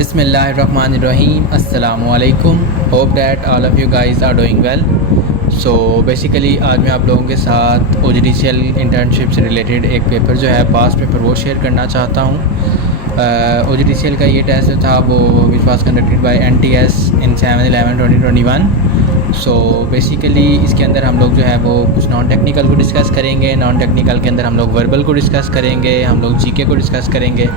Bismillahirrahmanirrahim. Assalamualaikum. Hope that all of you guys are doing well. So basically आज मैं आप लोगों के साथ OJDCL इंटर्नशिप से रिलेटेड एक पेपर जो है पास्ट पेपर वो शेयर करना चाहता हूँ। OJDCL का ये टेस्ट जो था वो which was conducted by NTS in 7/11/2021। So basically इसके अंदर हम लोग जो है वो कुछ नॉन टेक्निकल को डिस्कस करेंगे। नॉन टेक्निकल के अंदर हम लोग वर्बल को डिस्कस करेंगे, हम लोग जीके को डिस्कस करेंगे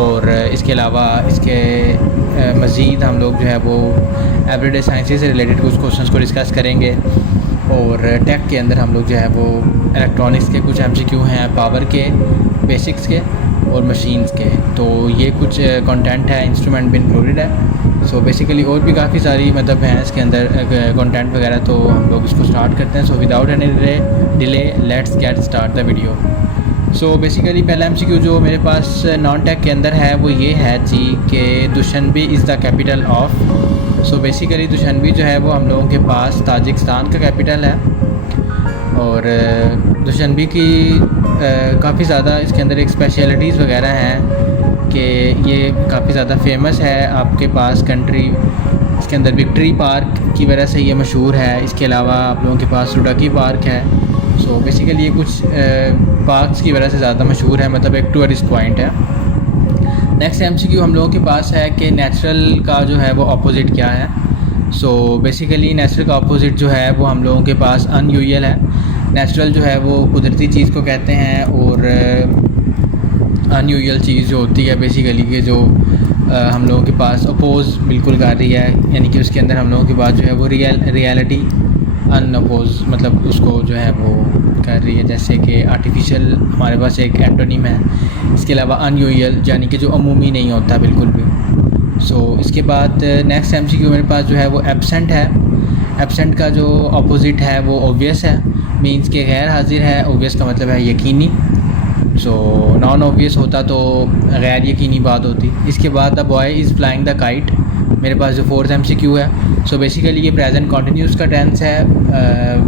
और इसके अलावा इसके मज़ीद हम लोग जो है वो एवरीडे साइंसेस से रिलेटेड कुछ क्वेश्चंस को डिस्कस करेंगे। और टेक के अंदर हम लोग जो है वो इलेक्ट्रॉनिक्स के कुछ MCQ हैं, पावर के, बेसिक्स के और मशीन्स के। तो ये कुछ कंटेंट है, इंस्ट्रूमेंट भी इंक्लूडेड है। सो बेसिकली और भी काफ़ी सारी मतलब हैं इसके अंदर कंटेंट वगैरह। तो हम लोग इसको स्टार्ट करते हैं। So without any delay let's get start the video. So basically पहला MCQ जो मेरे पास नॉन टेक के अंदर है वो ये है जी कि Dushanbe is the capital of. So basically Dushanbe जो है वो हम लोगों के पास ताजिकिस्तान का कैपिटल है। और दुशानबे की काफ़ी ज़्यादा इसके अंदर एक स्पेशलिटीज़ वगैरह हैं कि ये काफ़ी ज़्यादा फेमस है आपके पास कंट्री। इसके अंदर विक्ट्री पार्क की वजह से ये मशहूर है। इसके अलावा आप लोगों के पास रुडाकी पार्क है। सो बेसिकली ये कुछ पार्क्स की वजह से ज़्यादा मशहूर है, मतलब एक टूरिस्ट पॉइंट है। नेक्स्ट MCQ हम लोगों के पास है कि नेचुरल का जो है वो अपोजिट क्या है। सो बेसिकली नेचुरल का अपोजिट जो है वो हम लोगों के पास अनयूजुअल है। नेचुरल जो है वो कुदरती चीज़ को कहते हैं और अनयूजुअल चीज़ जो होती है बेसिकली कि जो हम लोगों के पास अपोज बिल्कुल कर रही है, यानी कि उसके अंदर हम लोगों के पास जो है वो रियलिटी अनअपोज मतलब उसको जो है वो कर रही है। जैसे कि आर्टिफिशियल हमारे पास एक एंटोनिम है। इसके अलावा अनयूजुअल यानी कि जो अमूमी नहीं होता बिल्कुल भी। सो इसके बाद नेक्स्ट MCQ मेरे पास जो है वो एब्सेंट है। एब्सेंट का जो अपोजिट है वो ऑब्वियस है, मींस के गैर हाजिर है। ऑब्वियस का मतलब है यकीनी। सो नॉन ऑब्वियस होता तो गैर यकीनी बात होती। इसके बाद the boy is flying the kite मेरे पास जो फोर्थ MCQ है। सो बेसिकली ये प्रेजेंट कॉन्टीन्यूस का टेंस है।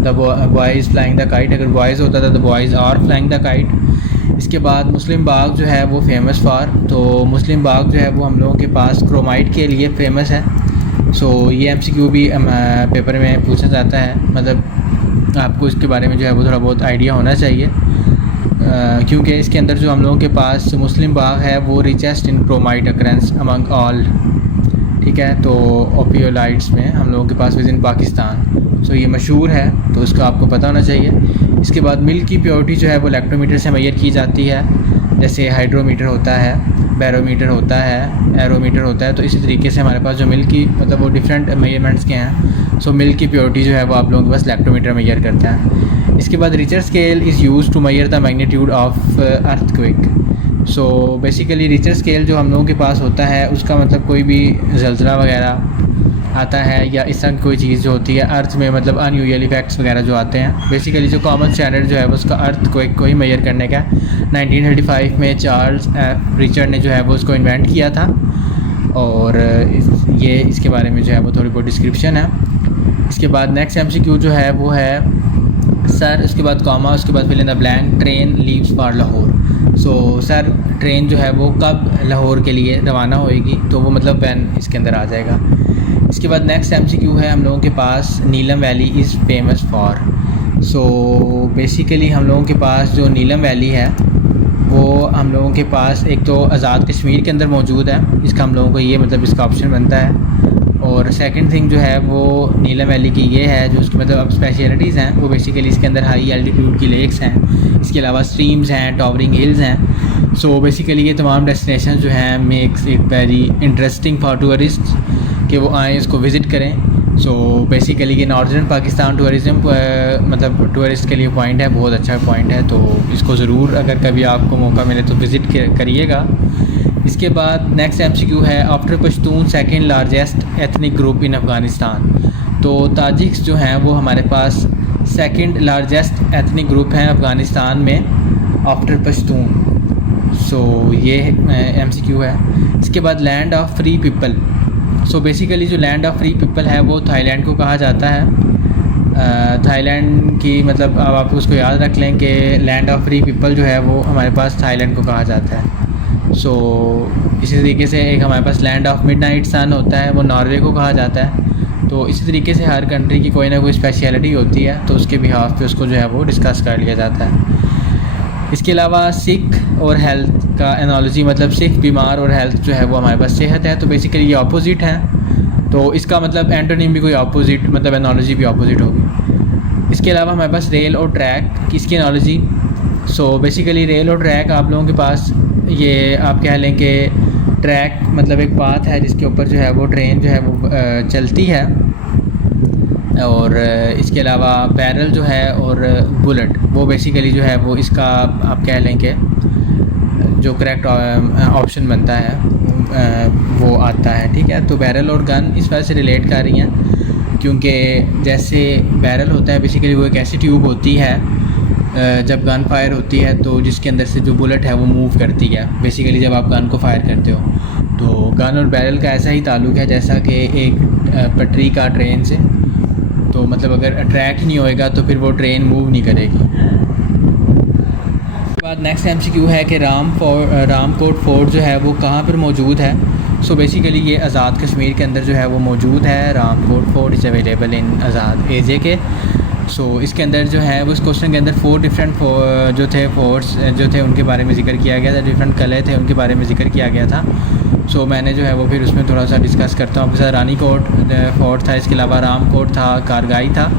The boy is flying the kite अगर बॉयज़ होता था the boys are flying the kite. इसके बाद मुस्लिम बाग जो है वो फेमस फॉर, तो मुस्लिम बाग जो है वो हम लोगों के पास क्रोमाइट के लिए फेमस है। सो ये MCQ भी पेपर में पूछा जाता है, मतलब आपको इसके बारे में जो है वो थोड़ा बहुत आइडिया होना चाहिए क्योंकि इसके अंदर जो हम लोगों के पास मुस्लिम बाग है वो रिचेस्ट इन क्रोमाइट अकरेंस अमंग ऑल, ठीक है। तो ओपियोलाइट्स में हम लोगों के पास विद इन पाकिस्तान। सो ये मशहूर है तो उसका आपको पता होना चाहिए। इसके बाद मिल्क की प्योरिटी जो है वो लैक्टोमीटर से मेजर की जाती है। जैसे हाइड्रोमीटर होता है, बैरोमीटर होता है, एरोमीटर होता है। तो इसी तरीके से हमारे पास जो मिल्क की मतलब वो डिफरेंट मेजरमेंट्स के हैं। सो मिल्क की प्योरिटी जो है वो आप लोगों के पास लैक्टोमीटर मेजर करता है। इसके बाद Richter scale is use to measure the magnitude of earthquake. So basically Richter scale जो हम लोगों के पास होता है उसका मतलब कोई भी ज़लज़ला वगैरह आता है या इस तरह की कोई चीज़ जो होती है अर्थ में, मतलब अनयूजुअल इफेक्ट्स वगैरह जो आते हैं। बेसिकली जो कॉमन स्टैंडर्ड जो है वो उसका अर्थक्वेक को ही मेजर करने का 1935 में चार्ल्स रिचर्ड ने जो है वो उसको इन्वेंट किया था। और ये इसके बारे में जो है वो थोड़ी बहुत डिस्क्रिप्शन है। इसके बाद नेक्स्ट MCQ जो है वो है सर, उसके बाद कॉमा, उसके बाद fill in the blank train leaves for Lahore. So sir train जो है वो कब लाहौर के लिए रवाना होएगी, तो वो मतलब वैन इसके अंदर आ जाएगा। इसके बाद नेक्स्ट MCQ है हम लोगों के पास Neelam valley is famous for. So basically हम लोगों के पास जो नीलम वैली है वो हम लोगों के पास एक तो आज़ाद कश्मीर के अंदर मौजूद है। इसका हम लोगों को ये मतलब इसका ऑप्शन बनता है। और सेकंड थिंग जो है वो नीलम वैली की ये है जो उसकी मतलब अब स्पेशलिटीज़ हैं वो बेसिकली इसके अंदर हाई एल्टीट्यूड की लेक्स हैं। इसके अलावा स्ट्रीम्स हैं, टॉवरिंग हिल्स हैं। सो बेसिकली ये तमाम डेस्टिनेशन जो हैं makes it very interesting for tourist कि वो आएँ इसको विज़िट करें। सो बेसिकली ये नॉर्दर्न पाकिस्तान टूरिज़म मतलब टूरिस्ट के लिए पॉइंट है, बहुत अच्छा पॉइंट है। तो इसको ज़रूर अगर कभी आपको मौका मिले तो विज़िट करिएगा। इसके बाद नेक्स्ट MCQ है after Pashtun second largest ethnic group in Afghanistan. तो ताजिक्स जो हैं वो हमारे पास सेकंड लार्जेस्ट एथनिक ग्रुप हैं अफ़गानिस्तान में आफ्टर पश्तून। सो ये MCQ है। इसके बाद land of free people. So basically जो लैंड ऑफ फ्री पीपल है वो थाईलैंड को कहा जाता है। थाईलैंड की मतलब अब आप उसको याद रख लें कि लैंड ऑफ फ्री पीपल जो है वो हमारे पास थाईलैंड को कहा जाता है। सो इसी तरीके से एक हमारे पास लैंड ऑफ मिडनाइट सन होता है, वो नॉर्वे को कहा जाता है। तो इसी तरीके से हर कंट्री की कोई ना कोई स्पेशलिटी होती है, तो उसके बिहाफ पे उसको जो है वो डिस्कस कर लिया जाता है। इसके अलावा सिक और हेल्थ का एनालॉजी, मतलब सिक बीमार और हेल्थ जो है वो हमारे पास सेहत है, तो बेसिकली ये ऑपोजिट हैं। तो इसका मतलब एंटोनिम भी कोई ऑपोजिट, मतलब एनालॉजी भी ऑपोजिट होगी। इसके अलावा हमारे पास रेल और ट्रैक, किसकी एनालॉजी। सो बेसिकली रेल और ट्रैक आप लोगों के पास, ये आप कह लें कि ट्रैक मतलब एक पाथ है जिसके ऊपर जो है वो ट्रेन जो है वो चलती है। और इसके अलावा बैरल जो है और बुलेट, वो बेसिकली जो है वो इसका आप कह लें कि जो करेक्ट ऑप्शन बनता है वो आता है, ठीक है। तो बैरल और गन इस वजह से रिलेट कर रही हैं क्योंकि जैसे बैरल होता है बेसिकली वो एक ऐसी ट्यूब होती है जब गन फायर होती है तो जिसके अंदर से जो बुलेट है वो मूव करती है बेसिकली जब आप गन को फायर करते हो। तो गन और बैरल का ऐसा ही ताल्लुक़ है जैसा कि एक पटरी का ट्रेन से। तो मतलब अगर अट्रैक्ट नहीं होएगा तो फिर वो ट्रेन मूव नहीं करेगी। उसके बाद नेक्स्ट MCQ है कि रामकोट फोर्ट जो है वो कहाँ पर मौजूद है। सो बेसिकली ये आज़ाद कश्मीर के अंदर जो है वो मौजूद है। Ramkot fort is available in Azad A J K. So इसके अंदर जो है वो इस क्वेश्चन के अंदर 4 डिफरेंट जो थे फोर्ट्स जो थे उनके बारे में ज़िक्र किया गया था, डिफरेंट कलर थे उनके बारे में ज़िक्र किया गया था। सो मैंने जो है वो फिर उसमें थोड़ा सा डिस्कस करता हूँ। आपके साथ रानीकोट फोर्ट था, इसके अलावा रामकोट था, कारगाई था।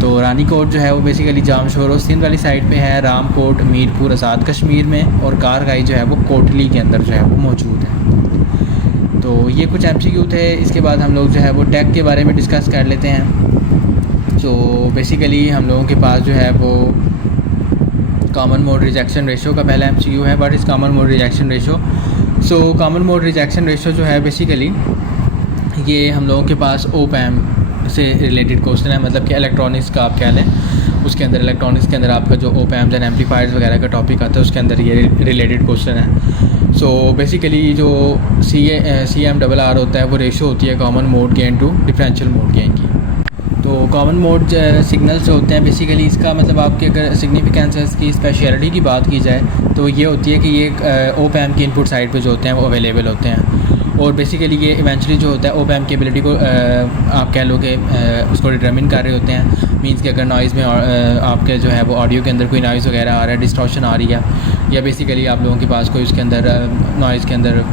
तो रानीकोट जो है वो बेसिकली जामशोर सिंध वाली साइड पे है, रामकोट मीरपुर आज़ाद कश्मीर में, और कारगाई जो है वो कोटली के अंदर जो है वो मौजूद है। तो ये कुछ MCQ थे। इसके बाद हम लोग जो है वो टैग के बारे में डिस्कस कर लेते हैं। तो बेसिकली हम लोगों के पास जो है वो कॉमन मोड रिजेक्शन रेशो का पहला MCQ है। What is common mode rejection ratio. So common mode rejection ratio जो है बेसिकली ये हम लोगों के पास OPAM से रिलेटेड क्वेश्चन है, मतलब कि इलेक्ट्रॉनिक्स का आप कह लें। उसके अंदर इलेक्ट्रॉनिक्स के अंदर आपका जो OPAMs एंड एम्पलीफायर्स वगैरह का टॉपिक आता है उसके अंदर ये रिलेटेड क्वेश्चन है। सो बेसिकली जो CMRR होता है वो रेशो होती है common mode gain to differential mode gain की। तो कॉमन मोड सिग्नल्स जो होते हैं बेसिकली इसका मतलब आपके अगर सिग्निफिकेंसेस की स्पेशलिटी की बात की जाए तो ये होती है कि ये OPAM के इनपुट साइड पे जो होते हैं वो अवेलेबल होते हैं। और बेसिकली ये इवेंचुअली जो होता है OPAM की एबिलिटी को आप कह लो कि उसको डिटरमिन कर रहे होते हैं। मींस कि अगर नॉइज़ में आपके जो है वो ऑडियो के अंदर कोई नॉइज़ वगैरह आ रहा है, डिस्टॉर्शन आ रही है, या बेसिकली आप लोगों के पास कोई उसके अंदर नॉइज़ के अंदर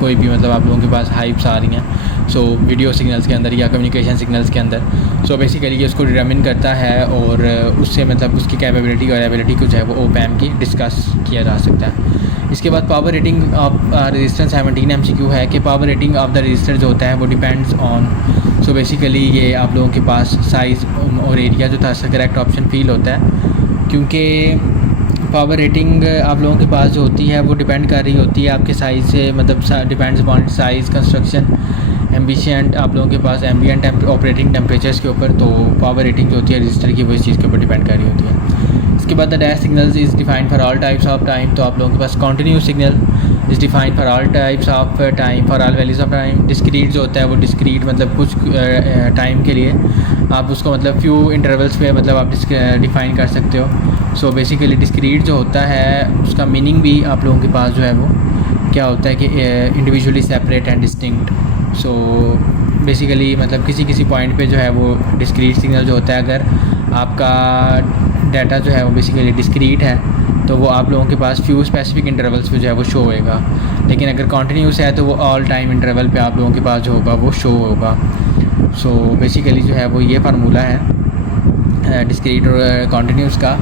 कोई भी मतलब आप लोगों के पास हाइप्स आ रही हैं, सो वीडियो सिग्नल्स के अंदर या कम्युनिकेशन सिग्नल्स के अंदर। सो बेसिकली ये उसको डिटरमिन करता है और उससे मतलब उसकी कैपेबिलिटी और एबिलिटी को जो है वो OPAM की डिस्कस किया जा सकता है। इसके बाद power rating of register 17 MCQ है कि power rating of the register जो होता है वो डिपेंड्स ऑन। सो बेसिकली ये आप लोगों के पास साइज़ और एरिया जो था करेक्ट ऑप्शन फील होता है, क्योंकि पावर रेटिंग आप लोगों के पास जो होती है वो डिपेंड कर रही होती है आपके साइज़ से, मतलब डिपेंड्स अपॉन साइज़, कंस्ट्रक्शन, एम्बिशेंट आप लोगों के पास एम्बिएंट ऑपरेटिंग टेम्परेचर्स के ऊपर। तो पावर रेटिंग जो होती है रजिस्टर की वो इस चीज़ के ऊपर डिपेंड कर रही होती है। इसके बाद the dash signals is defined for all types of time. तो आप लोगों के पास continuous signal is defined for all types of time, for all values of time. Discrete जो होता है वो डिस्क्रीट मतलब कुछ टाइम के लिए आप उसको मतलब फ्यू इंटरवल्स पे मतलब आप डिफ़ाइन कर सकते हो। सो बेसिकली डिस्क्रीट जो होता है उसका मीनिंग भी आप लोगों के पास जो है वो क्या होता है कि individually separate and distinct. So basically मतलब किसी पॉइंट पे जो है वो डिस्क्रीट सिग्नल जो होता है, अगर आपका डाटा जो है वो बेसिकली डिस्क्रीट है तो वो आप लोगों के पास फ्यू स्पेसिफिक इंटरवल्स पे जो है वो शो होएगा। लेकिन अगर कॉन्टीन्यूस है तो वो ऑल टाइम इंटरवल पे आप लोगों के पास जो होगा वो शो होगा। सो बेसिकली जो है वो ये फार्मूला है डिस्क्रीट और कॉन्टीन्यूस का।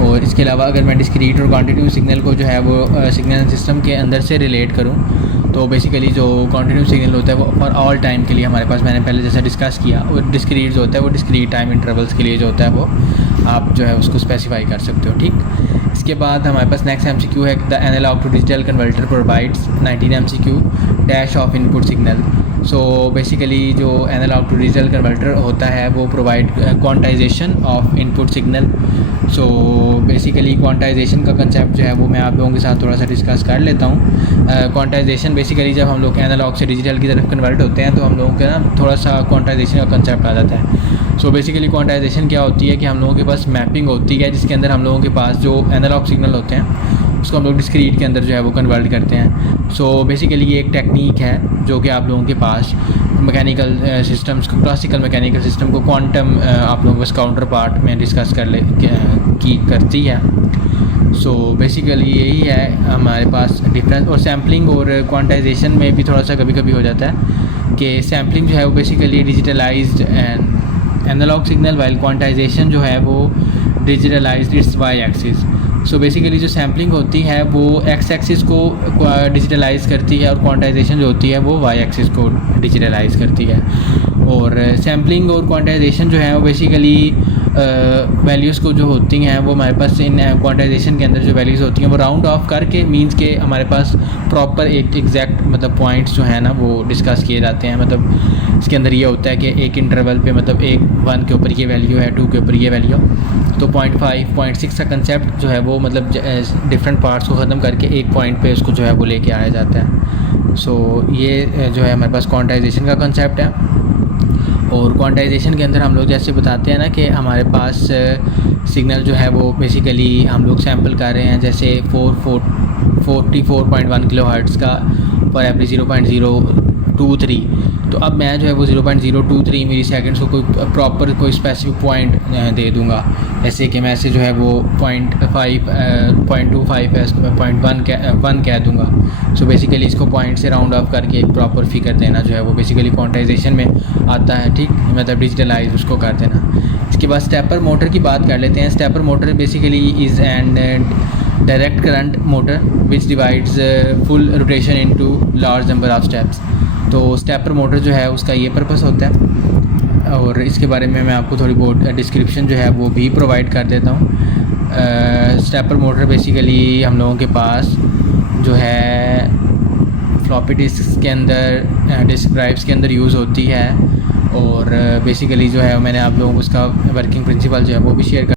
और इसके अलावा अगर मैं डिस्क्रीट और कॉन्टीन्यूस सिग्नल को जो है वो सिग्नल सिस्टम के अंदर से रिलेट करूं तो बेसिकली जो कॉन्टीन्यूस सिग्नल होता है वो फॉर ऑल टाइम के लिए हमारे पास, मैंने पहले जैसा डिस्कस किया, और डिस्क्रीट जो होता है वो डिस्क्रीट टाइम इंटरवल्स के लिए जो होता है वो आप जो है उसको स्पेसिफाई कर सकते हो, ठीक। इसके बाद हमारे पास नेक्स्ट MCQ है the analogue to digital converter provides 19 MCQ dash of input signal. So basically जो एनालॉग टू डिजिटल कन्वर्टर होता है वो provide quantisation of input signal. So basically quantisation का कंसेप्ट जो है वो मैं आप लोगों के साथ थोड़ा सा डिस्कस कर लेता हूँ। क्वांटाइजेशन बेसिकली जब हम लोग एनालॉग से डिजिटल की तरफ कन्वर्ट होते हैं तो हम लोगों के ना थोड़ा सा क्वांटाइजेशन का कंसेप्ट आ जाता है। सो बेसिकली क्वांटाइजेशन क्या होती है कि हम लोगों के पास मैपिंग होती है जिसके अंदर हम लोगों के पास जो एनालॉग सिग्नल होते हैं उसको हम लोग डिस्क्रीट के अंदर जो है वो कन्वर्ट करते हैं। सो बेसिकली ये एक टेक्निक है जो कि आप लोगों के पास मैकेनिकल सिस्टम्स को, क्लासिकल मैकेनिकल सिस्टम को क्वांटम आप लोगों को काउंटर पार्ट में डिस्कस करती है। सो बेसिकली यही है हमारे पास डिफरेंस। और सैम्पलिंग और क्वांटाइजेशन में भी थोड़ा सा कभी कभी हो जाता है कि सैम्पलिंग जो है वो basically digitalised and analogue signal, while quantisation जो है वो digitalised its Y axis. So basically जो सैम्पलिंग होती है वो एक्स एक्सिस को डिजिटलाइज करती है और क्वांटाइजेशन जो होती है वो वाई एक्सिस को डिजिटलाइज करती है। और सैम्पलिंग और क्वांटाइजेशन जो है वो बेसिकली वैल्यूज़ को जो होती हैं वो हमारे पास इन क्वांटाइजेशन के अंदर जो वैल्यूज़ होती हैं वो राउंड ऑफ करके मींस के हमारे पास प्रॉपर एक एग्जैक्ट मतलब पॉइंट्स जो है ना वो डिस्कस किए जाते हैं। मतलब इसके अंदर ये होता है कि एक इंटरवल पे मतलब 1 के ऊपर ये वैल्यू है, 2 के ऊपर ये वैल्यू, तो 0.5 0.6 का कंसेप्ट जो है वो मतलब डिफरेंट पार्ट्स को ख़त्म करके एक पॉइंट पे उसको जो है वो लेके आया जाता है। सो ये जो है हमारे पास क्वांटाइजेशन का कंसेप्ट है। और क्वांटाइजेशन के अंदर हम लोग जैसे बताते हैं ना कि हमारे पास सिग्नल जो है वो बेसिकली हम लोग सैम्पल कर रहे हैं जैसे 44.1 किलोहर्ट्ज़ का पर एवरी 0.023। तो अब मैं जो है वो 0.023 मिली सेकेंड्स को कोई प्रॉपर कोई स्पेसिफिक पॉइंट दे दूंगा, ऐसे कि मैं ऐसे जो है वो 0.25 है इसको मैं 0.1 कह दूंगा। सो बेसिकली इसको पॉइंट से राउंड ऑफ करके एक प्रॉपर फिगर देना जो है वो बेसिकली क्वांटाइजेशन में आता है, ठीक, मतलब डिजिटलाइज उसको कर देना। इसके बाद स्टेपर मोटर की बात कर लेते हैं। Stepper motor basically is an direct current motor which divides full rotation into large number of steps. तो स्टेपर मोटर जो है उसका ये पर्पस होता है और इसके बारे में मैं आपको थोड़ी बहुत डिस्क्रिप्शन जो है वो भी प्रोवाइड कर देता हूँ। स्टेपर मोटर बेसिकली हम लोगों के पास जो है फ्लॉपी डिस्क के अंदर, डिस्क ड्राइव्स के अंदर यूज़ होती है। और बेसिकली जो है मैंने आप लोगों को उसका वर्किंग प्रिंसिपल जो है वो भी शेयर